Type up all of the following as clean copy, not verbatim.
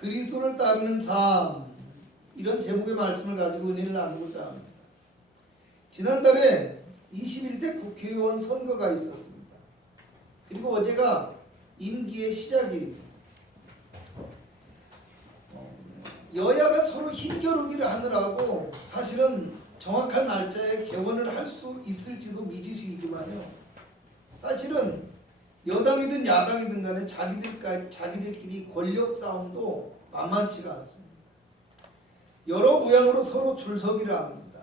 그리스도를 따르는 삶, 이런 제목의 말씀을 가지고 은혜를 나누고자 합니다. 지난달에 21대 국회의원 선거가 있었습니다. 그리고 어제가 임기의 시작일입니다. 여야가 서로 힘겨루기를 하느라고 사실은 정확한 날짜에 개원을 할 수 있을지도 미지수이지만요, 사실은 여당이든 야당이든 간에 자기들끼리 권력 싸움도 만만치가 않습니다. 여러 모양으로 서로 줄서기를 합니다.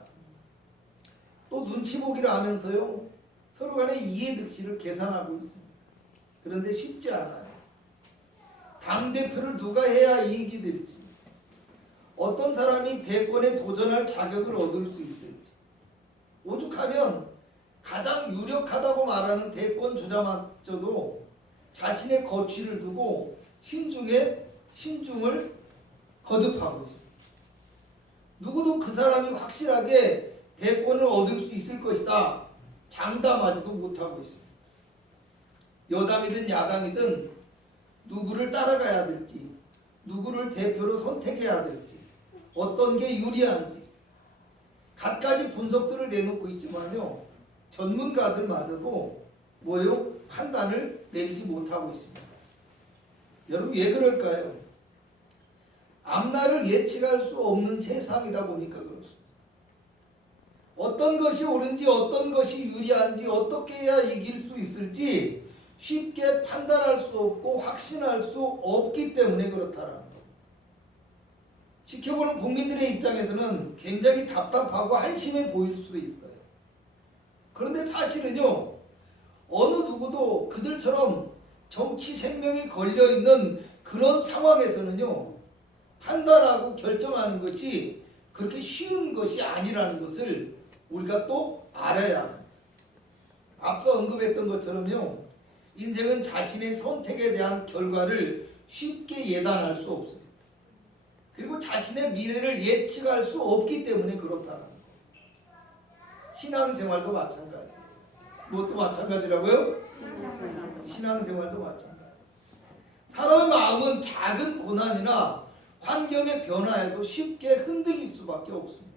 또 눈치 보기를 하면서요, 서로 간의 이해득실을 계산하고 있습니다. 그런데 쉽지 않아요. 당대표를 누가 해야 이익이 될지, 어떤 사람이 대권에 도전할 자격을 얻을 수 있을지, 오죽하면 가장 유력하다고 말하는 대권 주자마저도 자신의 거취를 두고 신중을 거듭하고 있습니다. 누구도 그 사람이 확실하게 대권을 얻을 수 있을 것이다 장담하지도 못하고 있습니다. 여당이든 야당이든 누구를 따라가야 될지, 누구를 대표로 선택해야 될지, 어떤 게 유리한지 갖가지 분석들을 내놓고 있지만요, 전문가들마저도 판단을 내리지 못하고 있습니다. 여러분, 왜 그럴까요? 앞날을 예측할 수 없는 세상이다 보니까 그렇습니다. 어떤 것이 옳은지, 어떤 것이 유리한지, 어떻게 해야 이길 수 있을지 쉽게 판단할 수 없고 확신할 수 없기 때문에 그렇다라는 겁니다. 지켜보는 국민들의 입장에서는 굉장히 답답하고 한심해 보일 수도 있어요. 그런데 사실은요, 어느 누구도 그들처럼 정치 생명이 걸려있는 그런 상황에서는요, 판단하고 결정하는 것이 그렇게 쉬운 것이 아니라는 것을 우리가 또 알아야 합니다. 앞서 언급했던 것처럼요, 인생은 자신의 선택에 대한 결과를 쉽게 예단할 수 없습니다. 그리고 자신의 미래를 예측할 수 없기 때문에 그렇다는 거예요. 신앙생활도 마찬가지. 무엇도 마찬가지라고요? 신앙생활도 마찬가지. 사람의 마음은 작은 고난이나 환경의 변화에도 쉽게 흔들릴 수밖에 없습니다.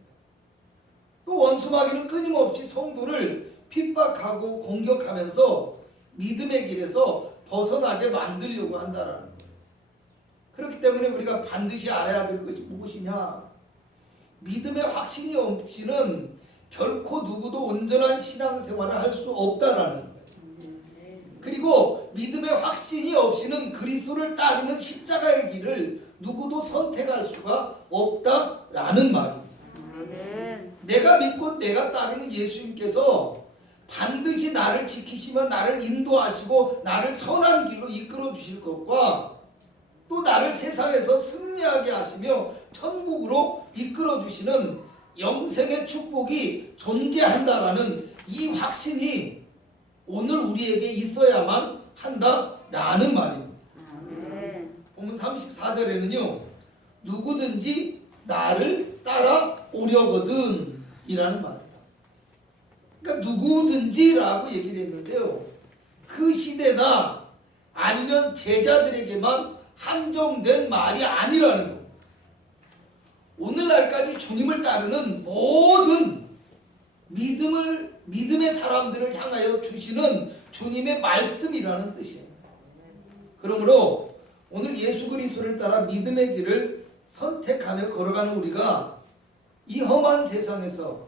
또 원수마귀는 끊임없이 성도를 핍박하고 공격하면서 믿음의 길에서 벗어나게 만들려고 한다라는 거예요. 그렇기 때문에 우리가 반드시 알아야 될 것이 무엇이냐? 믿음의 확신이 없이는 결코 누구도 온전한 신앙생활을 할 수 없다라는 거예요. 그리고 믿음의 확신이 없이는 그리스도를 따르는 십자가의 길을 누구도 선택할 수가 없다라는 말입니다. 내가 믿고 내가 따르는 예수님께서 반드시 나를 지키시며 나를 인도하시고 나를 선한 길로 이끌어 주실 것과, 또 나를 세상에서 승리하게 하시며 천국으로 이끌어 주시는 영생의 축복이 존재한다라는 이 확신이 오늘 우리에게 있어야만 한다라는 말입니다. 본문 34절에는요, 누구든지 나를 따라오려거든 이라는 말입니다. 그러니까 누구든지라고 얘기를 했는데요, 그 시대나 아니면 제자들에게만 한정된 말이 아니라는 겁니다. 오늘날까지 주님을 따르는 모든 믿음의 사람들을 향하여 주시는 주님의 말씀이라는 뜻이에요. 그러므로 오늘 예수 그리스도를 따라 믿음의 길을 선택하며 걸어가는 우리가 이 험한 세상에서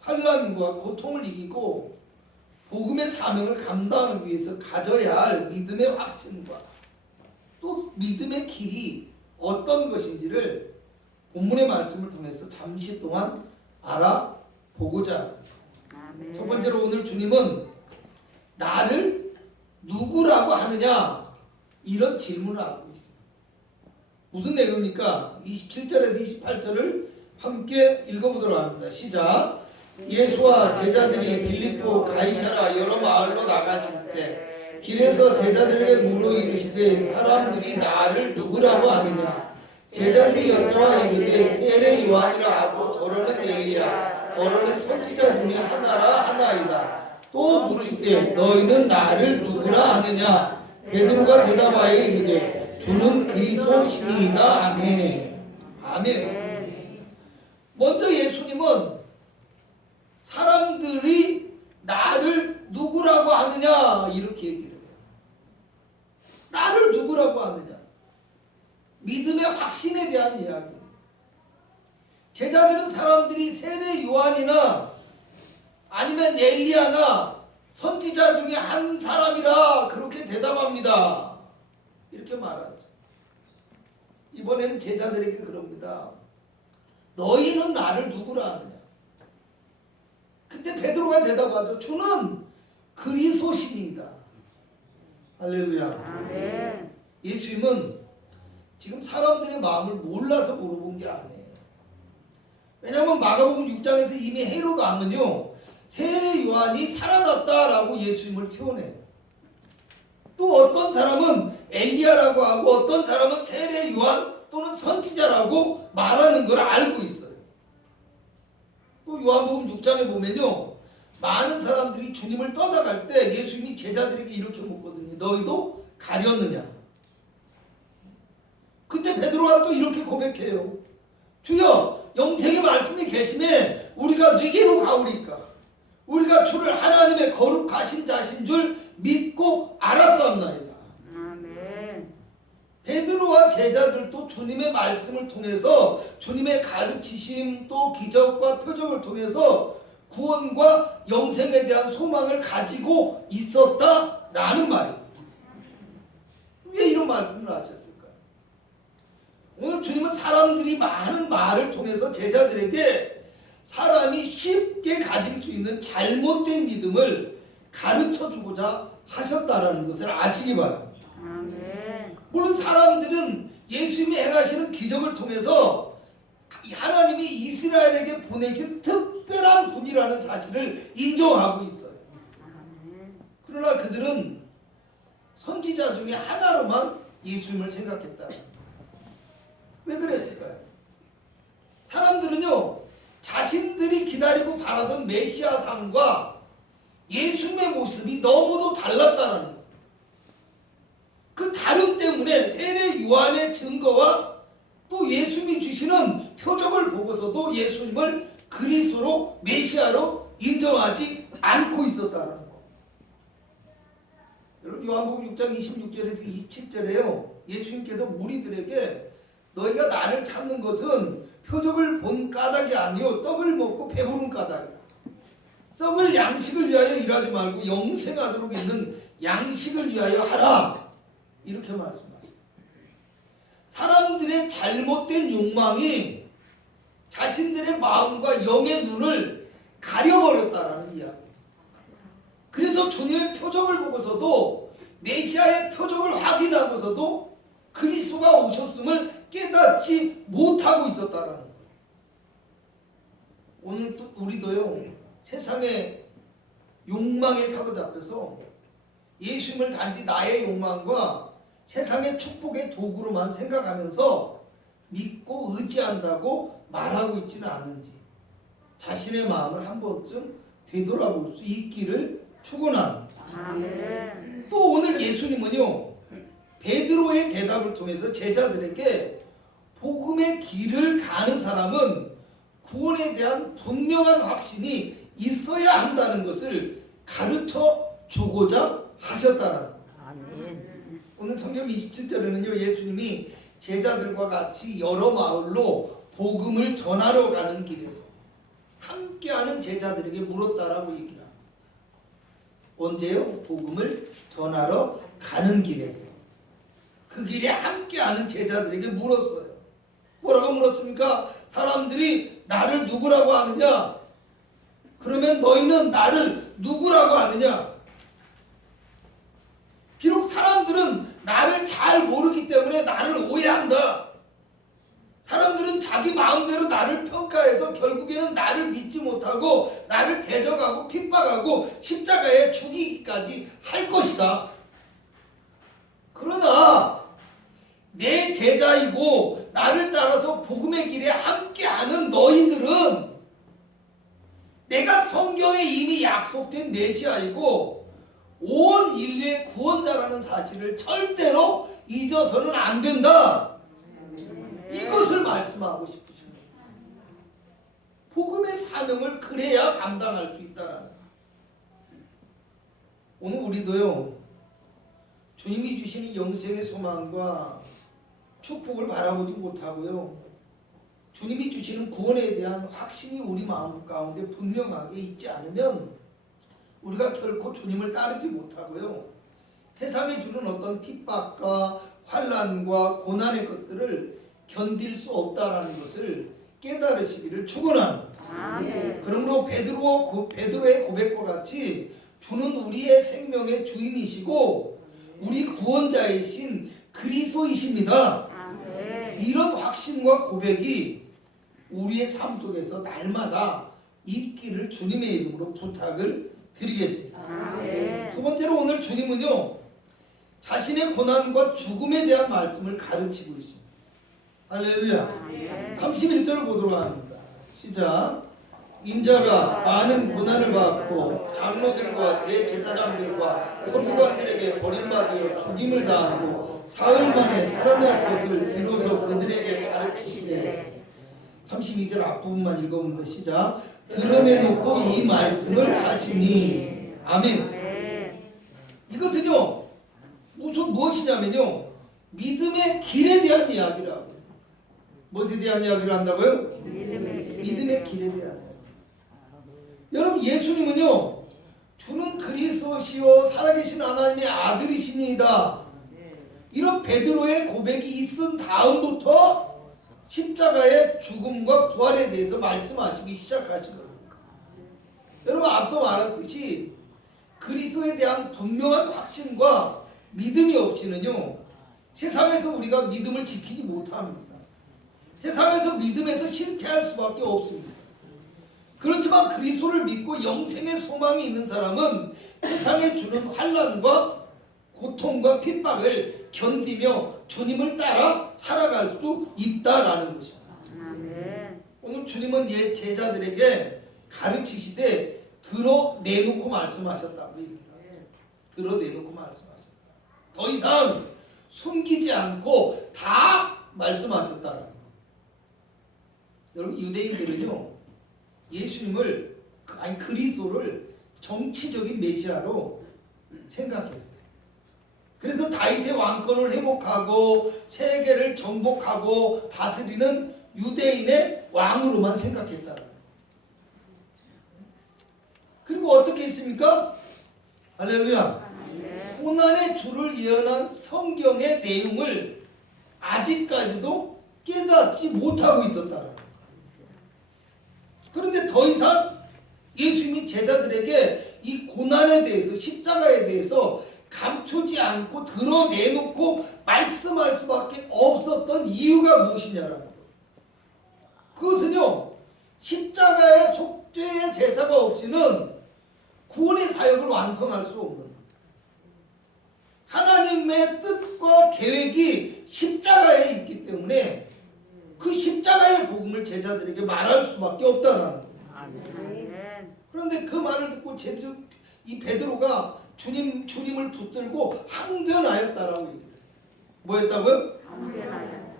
환난과 고통을 이기고 복음의 사명을 감당하기 위해서 가져야 할 믿음의 확신과 또 믿음의 길이 어떤 것인지를 본문의 말씀을 통해서 잠시 동안 알아보고자 합니다. 첫 번째로 오늘 주님은 나를 누구라고 하느냐, 이런 질문을 하고 있습니다. 무슨 내용입니까? 27절에서 28절을 함께 읽어보도록 합니다. 시작. 예수와 제자들이 빌립보 가이사라 여러 마을로 나가실 때 길에서 제자들에게 물어 이르시되 사람들이 나를 누구라고 하느냐? 제자들이 여쭤와 이르되 세례 요한이라 하고 더러는 엘리야 더러는 선지자 중에 하나라 하나이다. 또 물으시되 너희는 나를 누구라 하느냐? 베드로가 대답하여 이르되 주는 그리스도시니이다. 아멘. 아멘. 먼저 예수님은 사람들이 나를 누구라고 하느냐 이렇게 얘기를 해요. 나를 누구라고 하느냐. 믿음의 확신에 대한 이야기. 제자들은 사람들이 세례 요한이나 아니면 엘리야나 선지자 중에 한 사람이라 그렇게 대답합니다. 이렇게 말하죠. 이번에는 제자들에게 그럽니다. 너희는 나를 누구라 하느냐. 그때 베드로가 대답하죠. 주는 그리스도시니이다. 할렐루야. 아멘. 예수님은 지금 사람들의 마음을 몰라서 물어본 게 아니에요. 왜냐하면 마가복음 6장에서 이미 헤롯 왕은요 세례 요한이 살아났다라고 예수님을 표현해요. 또 어떤 사람은 엘리야라고 하고 어떤 사람은 세례 요한 또는 선지자라고 말하는 걸 알고 있어요. 또 요한복음 6장에 보면요 많은 사람들이 주님을 떠나갈 때 예수님이 제자들에게 이렇게 묻거든요. 너희도 가렸느냐? 그때 베드로가 또 이렇게 고백해요. 주여 영생의 말씀이 계심에 우리가 네게로 가오리까? 우리가 주를 하나님의 거룩하신 자신 줄 믿고 알았사옵나이다. 아멘. 베드로와 제자들도 주님의 말씀을 통해서 주님의 가르치심 또 기적과 표적을 통해서 구원과 영생에 대한 소망을 가지고 있었다라는 말이에요. 왜 이런 말씀을 하셨을까요? 오늘 주님은 사람들이 많은 말을 통해서 제자들에게 사람이 쉽게 가질 수 있는 잘못된 믿음을 가르쳐주고자 하셨다라는 것을 아시기 바랍니다. 아멘. 물론 사람들은 예수님이 행하시는 기적을 통해서 하나님이 이스라엘에게 보내신 특별한 분이라는 사실을 인정하고 있어요. 그러나 그들은 선지자 중에 하나로만 예수님을 생각했다. 왜 그랬을까요? 사람들은요 자신들이 기다리고 바라던 메시아상과 예수님의 모습이 너무도 달랐다는 것. 그 다름 때문에 세례 요한의 증거와 또 예수님이 주시는 표적을 보고서도 예수님을 그리스도로 메시아로 인정하지 않고 있었다는 것. 여러분 요한복음 6장 26절에서 27절에요. 예수님께서 무리들에게 너희가 나를 찾는 것은 표적을 본 까닭이 아니요 떡을 먹고 배부른 까닭이야. 썩을 양식을 위하여 일하지 말고 영생하도록 있는 양식을 위하여 하라. 이렇게 말씀하세요. 사람들의 잘못된 욕망이 자신들의 마음과 영의 눈을 가려버렸다라는 이야기. 그래서 주님의 표적을 보고서도 메시아의 표적을 확인하고서도 그리스도가 오셨음을 깨닫지 못하고 있었다라는 거예요. 오늘 또 우리도요 세상의 욕망에 사로잡혀서 예수님을 단지 나의 욕망과 세상의 축복의 도구로만 생각하면서 믿고 의지한다고 말하고 있지는 않은지 자신의 마음을 한 번쯤 되돌아볼 수 있기를 축원합니다. 아멘. 또 오늘 예수님은요 베드로의 대답을 통해서 제자들에게 복음의 길을 가는 사람은 구원에 대한 분명한 확신이 있어야 한다는 것을 가르쳐 주고자 하셨다는 겁니다. 아멘. 오늘 성경 27절에는요 예수님이 제자들과 같이 여러 마을로 복음을 전하러 가는 길에서 함께하는 제자들에게 물었다라고 얘기를 합니다. 언제요? 복음을 전하러 가는 길에서 그 길에 함께하는 제자들에게 물었어요. 뭐라고 물었습니까? 사람들이 나를 누구라고 하느냐? 그러면 너희는 나를 누구라고 하느냐? 비록 사람들은 나를 잘 모르기 때문에 나를 오해한다. 사람들은 자기 마음대로 나를 평가해서 결국에는 나를 믿지 못하고 나를 대적하고 핍박하고 십자가에 죽이기까지 할 것이다. 그러나 내 제자이고 나를 따라서 복음의 길에 함께하는 너희들은 내가 성경에 이미 약속된 메시아이고 온 인류의 구원자라는 사실을 절대로 잊어서는 안 된다. 이것을 말씀하고 싶으십니다. 복음의 사명을 그래야 감당할 수 있다라는 거예요. 오늘 우리도요, 주님이 주시는 영생의 소망과 축복을 바라보지 못하고요, 주님이 주시는 구원에 대한 확신이 우리 마음 가운데 분명하게 있지 않으면 우리가 결코 주님을 따르지 못하고요, 세상에 주는 어떤 핍박과 환난과 고난의 것들을 견딜 수 없다라는 것을 깨달으시기를 축원합니다. 아멘. 그러므로 베드로의 고백과 같이 주는 우리의 생명의 주인이시고 우리 구원자이신 그리스도이십니다. 아멘. 이런 확신과 고백이 우리의 삶 속에서 날마다 있기를 주님의 이름으로 부탁을 드리겠습니다. 아멘. 두 번째로 오늘 주님은요, 자신의 고난과 죽음에 대한 말씀을 가르치고 있습니다. 할렐루야. 아멘. 31절을 보도록 합니다. 시작. 인자가 많은 고난을 받고 장로들과 대제사장들과 서기관들에게 버림받아 죽임을 당하고 사흘 만에 살아날 것을 비로소 그들에게 가르치시되 32절 앞부분만 읽어봅니다. 시작. 드러내놓고 이 말씀을 하시니. 아멘. 아멘. 이것은요, 무엇이냐면요, 믿음의 길에 대한 이야기라고. 무엇에 대한 이야기를 한다고요? 믿음의 길에 대한. 여러분, 예수님은요, 주는 그리스도시요 살아계신 하나님의 아들이시니이다, 이런 베드로의 고백이 있은 다음부터 십자가의 죽음과 부활에 대해서 말씀하시기 시작하시거든요. 여러분, 앞서 말했듯이 그리스도에 대한 분명한 확신과 믿음이 없이는요, 세상에서 우리가 믿음을 지키지 못합니다. 세상에서 믿음에서 실패할 수밖에 없습니다. 그렇지만 그리스도를 믿고 영생의 소망이 있는 사람은 세상에 주는 환난과 고통과 핍박을 견디며 주님을 따라 살아갈 수 있다라는 것입니다. 아멘. 오늘 주님은 제자들에게 가르치시되 드러내놓고 말씀하셨다고 얘기해요. 드러내놓고 말씀하셨다. 더 이상 숨기지 않고 다 말씀하셨다라는 거예요. 여러분, 유대인들은요, 예수님을, 아니 그리스도를 정치적인 메시아로 생각했어요. 그래서 다윗의 왕권을 회복하고 세계를 정복하고 다스리는 유대인의 왕으로만 생각했다. 그리고 어떻게 했습니까? 할렐루야. 고난의 주를 예언한 성경의 내용을 아직까지도 깨닫지 못하고 있었다. 그런데 더 이상 예수님이 제자들에게 이 고난에 대해서, 십자가에 대해서 감추지 않고 드러내놓고 말씀할 수밖에 없었던 이유가 무엇이냐라는 거예요. 그것은요, 십자가의 속죄의 제사가 없이는 구원의 사역을 완성할 수 없는 거예요. 하나님의 뜻과 계획이 십자가에 있기 때문에 그 십자가의 복음을 제자들에게 말할 수밖에 없다라는 거예요. 아멘. 그런데 그 말을 듣고 이 베드로가 주님을 붙들고 항변하였다라고 얘기해요. 뭐 했다고요? 아멘.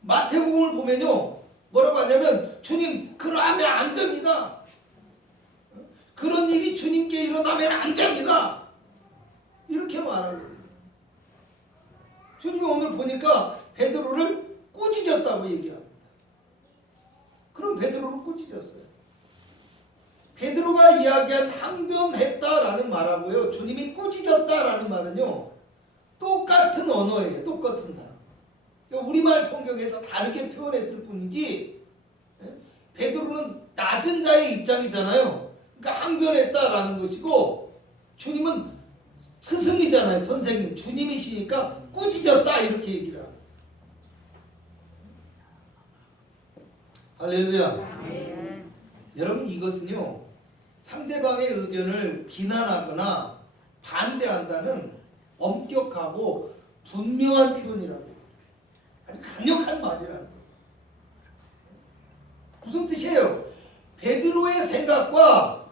마태복음을 보면요, 뭐라고 하냐면, 주님, 그러면 안 됩니다. 그런 일이 주님께 일어나면 안 됩니다. 이렇게 말하는 거예요. 주님이 오늘 보니까 베드로를 꾸짖었다고 얘기합니다. 그럼 베드로를 꾸짖었어요. 베드로가 이야기한 항변했다라는 말하고요, 주님이 꾸짖었다라는 말은요, 똑같은 언어예요. 똑같은 단어. 그러니까 우리말 성경에서 다르게 표현했을 뿐이지, 베드로는 낮은 자의 입장이잖아요. 그러니까 항변했다라는 것이고, 주님은 스승이잖아요. 선생님, 주님이시니까 꾸짖었다 이렇게 얘기를 합니다. 할렐루야. 아멘. 여러분, 이것은요, 상대방의 의견을 비난하거나 반대한다는 엄격하고 분명한 표현이라고 해요. 아주 강력한 말이라는 거예요. 무슨 뜻이에요? 베드로의 생각과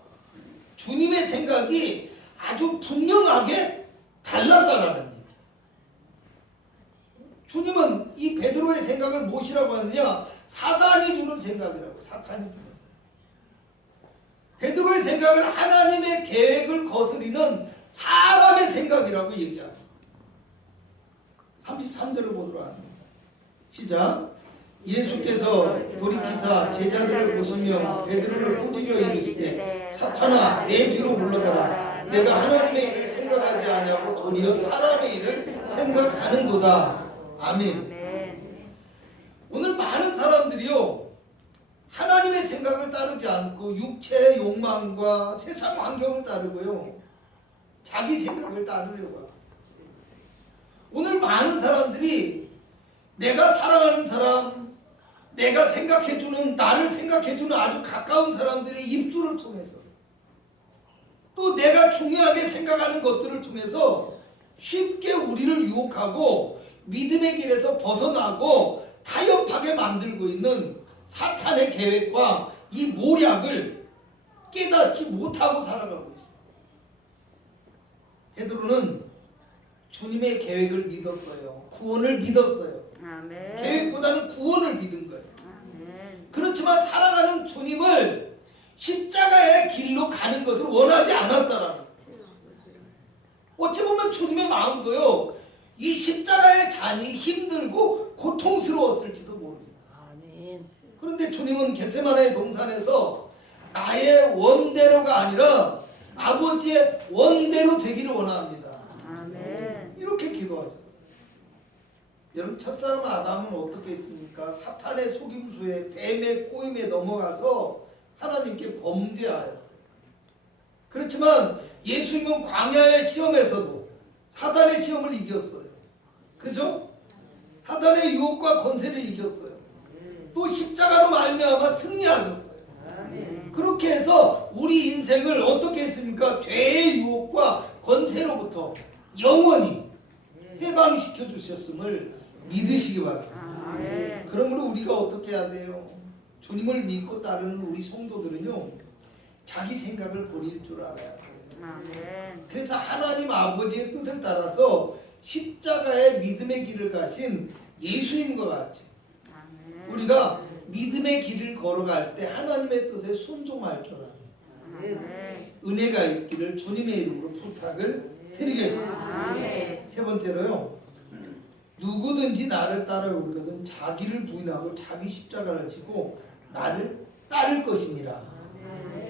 주님의 생각이 아주 분명하게 달랐다라는 얘기예요. 주님은 이 베드로의 생각을 무엇이라고 하느냐? 사단이 주는 생각이라고. 사탄이 주는. 베드로의 생각을 하나님의 계획을 거스리는 사람의 생각이라고 얘기합니다. 33절을 보도록 합니다. 시작. 예수께서 돌이키사 제자들을 보시며 베드로를 꾸짖어 이르시되 사탄아 내 뒤로 물러가라. 내가 하나님의 일을 생각하지 아니하고 도리어 사람의 일을 생각하는도다. 아멘. 오늘 많은 사람들이요 하나님의 생각을 따르지 않고 육체의 욕망과 세상 환경을 따르고요 자기 생각을 따르려고 합니다. 오늘 많은 사람들이 내가 사랑하는 사람, 내가 생각해주는, 나를 생각해주는 아주 가까운 사람들의 입술을 통해서 또 내가 중요하게 생각하는 것들을 통해서 쉽게 우리를 유혹하고 믿음의 길에서 벗어나고 타협하게 만들고 있는 사탄의 계획과 이 모략을 깨닫지 못하고 살아가고 있어요. 베드로는 주님의 계획을 믿었어요. 구원을 믿었어요. 아멘. 계획보다는 구원을 믿은 거예요. 아멘. 그렇지만 살아가는 주님을 십자가의 길로 가는 것을 원하지 않았다라는 거예요. 어찌 보면 주님의 마음도요 이 십자가의 잔이 힘들고 고통스러웠을지도 모릅니다. 아멘. 그런데 주님은 겟세마네 동산에서 나의 원대로가 아니라 아버지의 원대로 되기를 원합니다. 아멘. 이렇게 기도하셨어요. 여러분 첫사람 아담은 어떻게 했습니까? 사탄의 속임수에 뱀의 꼬임에 넘어가서 하나님께 범죄하였어요. 그렇지만 예수님은 광야의 시험에서도 사단의 시험을 이겼어요. 그죠? 사단의 유혹과 권세를 이겼어요. 또 십자가로 말미암아 승리하셨어요. 그렇게 해서 우리 인생을 어떻게 했습니까? 죄의 유혹과 권세로부터 영원히 해방시켜 주셨음을 믿으시기 바랍니다. 아멘. 그러므로 우리가 어떻게 해야 돼요? 주님을 믿고 따르는 우리 성도들은요 자기 생각을 버릴 줄 알아야 돼요. 아멘. 그래서 하나님 아버지의 뜻을 따라서 십자가의 믿음의 길을 가신 예수님과 같이 아멘. 우리가 믿음의 길을 걸어갈 때 하나님의 뜻에 순종할 줄 알아요. 아멘. 은혜가 있기를 주님의 이름으로 부탁을 드리겠습니다. 아멘. 세 번째로요. 누구든지 나를 따라오거든 자기를 부인하고 자기 십자가를 지고 나를 따를 것이니라.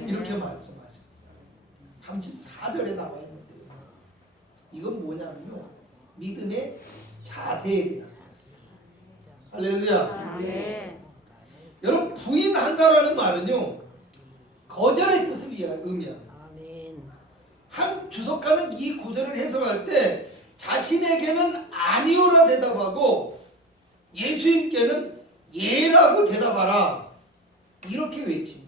이렇게 말씀하셨어요. 34절에 나와 있는데요. 이건 뭐냐면요. 믿음의 자세에 대한 할렐루야. 아멘. 여러분 부인한다라는 말은요. 거절의 뜻을 의미합니다. 아멘. 한 주석가는 이 구절을 해석할 때 자신에게는 아니오라 대답하고 예수님께는 예라고 대답하라 이렇게 외칩니다.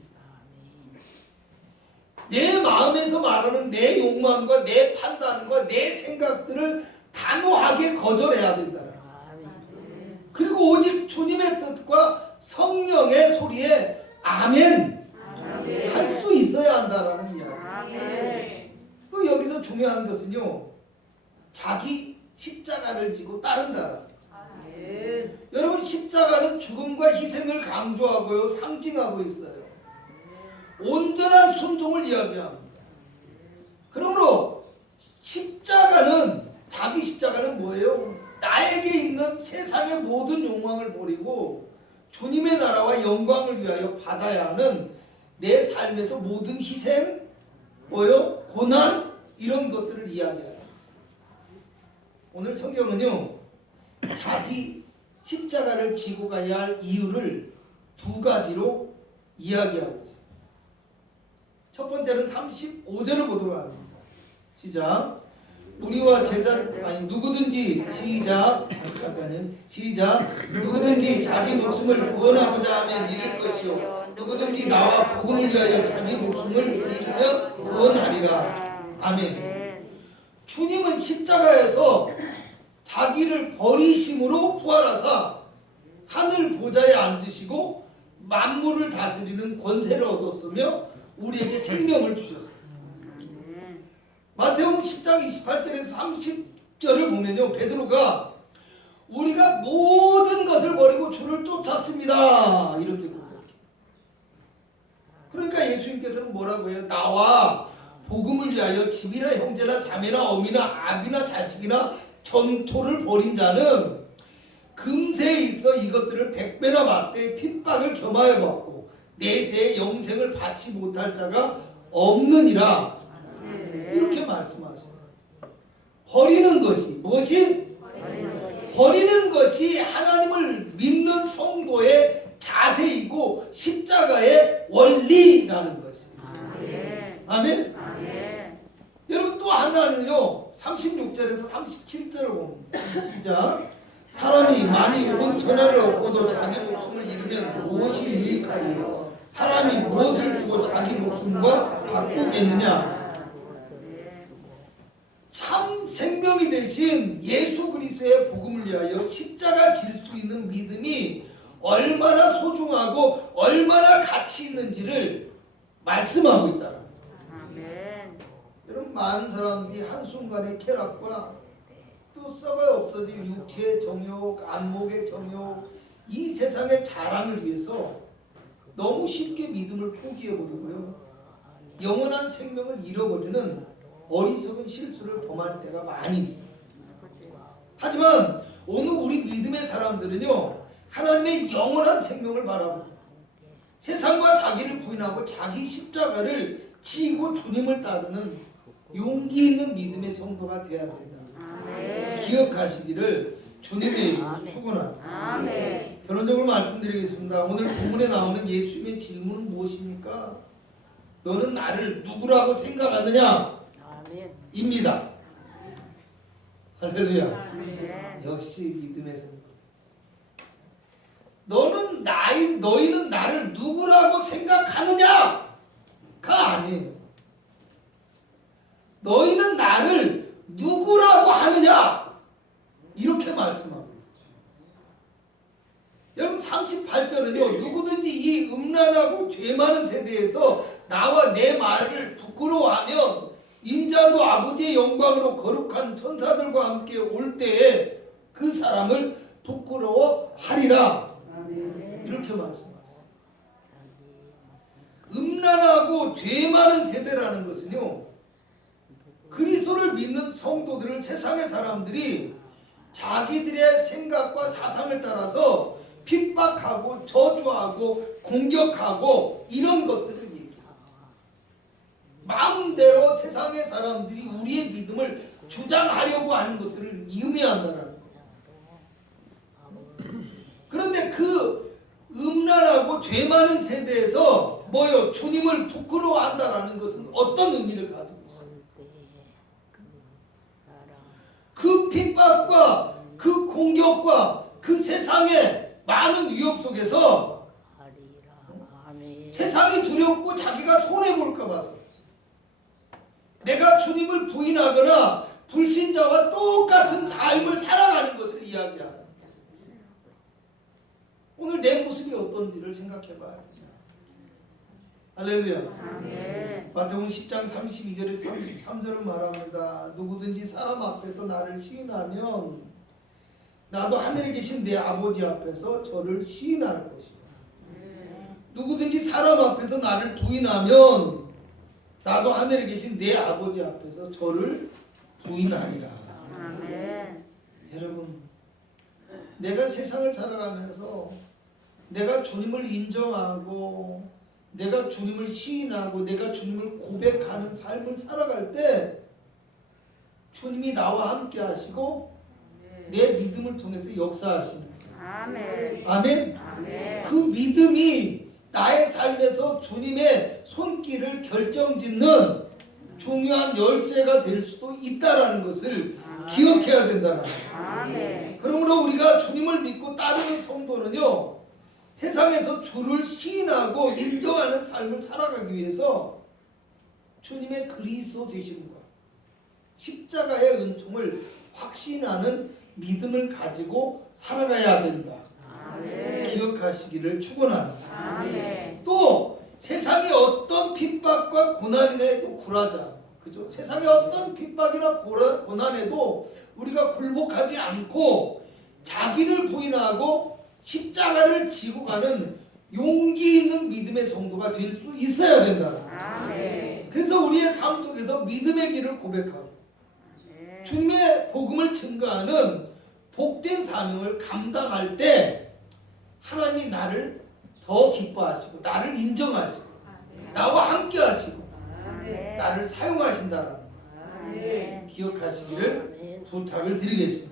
내 마음에서 말하는 내 욕망과 내 판단과 내 생각들을 단호하게 거절해야 된다. 그리고 오직 주님의 뜻과 성령의 소리에 아멘 할 수 있어야 한다라는 이야기. 아멘. 또 여기서 중요한 것은요. 자기 십자가를 지고 따른다. 여러분 십자가는 죽음과 희생을 강조하고요. 상징하고 있어요. 온전한 순종을 이야기합니다. 그러므로 십자가는 자기 십자가는 뭐예요? 나에게 있는 세상의 모든 욕망을 버리고 주님의 나라와 영광을 위하여 받아야 하는 내 삶에서 모든 희생, 뭐요? 고난 이런 것들을 이야기해요. 오늘 성경은요. 자기 십자가를 지고 가야 할 이유를 두 가지로 이야기하고 있어요. 첫 번째는 35절을 보도록 합니다. 시작. 우리와 제자 누구든지 시작 누구든지 자기 목숨을 구원하고자 하면 잃을 것이요 누구든지 나와 복음을 위하여 자기 목숨을 잃으면 구원하리라. 아멘. 주님은 십자가에서 자기를 버리심으로 부활하사 하늘 보좌에 앉으시고 만물을 다스리는 권세를 얻었으며 우리에게 생명을 주셨어요. 마태복음 10장 28절에서 30절을 보면요. 베드로가 우리가 위하여 집이나 형제나 자매나 어미나 아비나 자식이나 전토를 벌인 자는 금세에 있어 이것들을 100배나 맞대 핍박을 겸하여 받고 내세의 영생을 받지 못할 자가 없느니라. 이렇게 말씀하세요. 버리는 것이 무엇이? 버리는 것이 하나님을 믿는 성도의 자세이고 십자가의 원리라는 것입니다. 아멘. 여러분 또 하나는요 36절에서 37절을 봅니다. 시작. 사람이 만일 온 천하를 얻고도 자기 목숨을 잃으면 무엇이 유익하리요? 사람이 무엇을 주고 자기 목숨과 바꾸겠느냐? 참 생명이 되신 예수 그리스도의 복음을 위하여 십자가 질 수 있는 믿음이 얼마나 소중하고 얼마나 가치 있는지를 말씀하고 있다. 여러분 많은 사람들이 한순간의 쾌락과 또 썩어 없어질 육체의 정욕, 안목의 정욕, 이 세상의 자랑을 위해서 너무 쉽게 믿음을 포기해버리고요. 영원한 생명을 잃어버리는 어리석은 실수를 범할 때가 많이 있습니다. 하지만 오늘 우리 믿음의 사람들은요 하나님의 영원한 생명을 바라보고 세상과 자기를 부인하고 자기 십자가를 지고 주님을 따르는 용기 있는 믿음의 성도가 되어야 된다. 기억하시기를 주님이 축원합니다. 결론적으로 말씀드리겠습니다. 오늘 본문에 나오는 예수님의 질문은 무엇입니까? 너는 나를 누구라고 생각하느냐? 입니다. 할렐루야. 역시 믿음의 성도. 너희는 나를 누구라고 생각하느냐가 아니에요. 너희는 나를 누구라고 하느냐? 이렇게 말씀하고 있어요. 여러분 38절은요. 누구든지 이 음란하고 죄 많은 세대에서 나와 내 말을 부끄러워하면 인자도 아버지의 영광으로 거룩한 천사들과 함께 올 때에 그 사람을 부끄러워하리라. 이렇게 말씀하세요. 음란하고 죄 많은 세대라는 것은요. 그리스도를 믿는 성도들을 세상의 사람들이 자기들의 생각과 사상을 따라서 핍박하고 저주하고 공격하고 이런 것들을 얘기합니다. 마음대로 세상의 사람들이 우리의 믿음을 주장하려고 하는 것들을 의미한다는 거예요. 그런데 그 음란하고 죄 많은 세대에서 뭐요? 주님을 부끄러워한다라는 것은 어떤 의미를 가지고 있어요? 그 핍박과 그 공격과 그 세상의 많은 위협 속에서 세상이 두렵고 자기가 손해볼까 봐서 내가 주님을 부인하거나 불신자와 똑같은 삶을 살아가는 것을 이야기하는 오늘 내 모습이 어떤지를 생각해봐야 합니다. 할렐루야. 마태복음 10장 32절에서 33절을 말합니다. 누구든지 사람 앞에서 나를 시인하면 나도 하늘에 계신 내 아버지 앞에서 저를 시인할 것이요. 누구든지 사람 앞에서 나를 부인하면 나도 하늘에 계신 내 아버지 앞에서 저를 부인하리라. 여러분, 내가 세상을 살아가면서 내가 주님을 인정하고 내가 주님을 시인하고 내가 주님을 고백하는 삶을 살아갈 때 주님이 나와 함께 하시고 내 믿음을 통해서 역사하시는 거예요. 아멘. 그 믿음이 나의 삶에서 주님의 손길을 결정짓는 중요한 열쇠가 될 수도 있다라는 것을 기억해야 된다는 거예요. 그러므로 우리가 주님을 믿고 따르는 성도는요, 세상에서 주를 시인하고 인정하는 삶을 살아가기 위해서 주님의 그리스도 되심과 십자가의 은총을 확신하는 믿음을 가지고 살아가야 된다. 기억하시기를 축원합니다. 또 세상의 어떤 핍박과 고난에도 굴하자. 그죠? 세상의 어떤 핍박이나 고난에도 우리가 굴복하지 않고 자기를 부인하고 십자가를 지고 가는 용기 있는 믿음의 성도가 될 수 있어야 된다. 그래서 우리의 삶 삶 속에서 믿음의 길을 고백하고 네. 주님의 복음을 증거하는 복된 사명을 감당할 때 하나님이 나를 더 기뻐하시고 나를 인정하시고 나와 함께 하시고 네. 나를 사용하신다는 거 네. 기억하시기를 부탁을 드리겠습니다.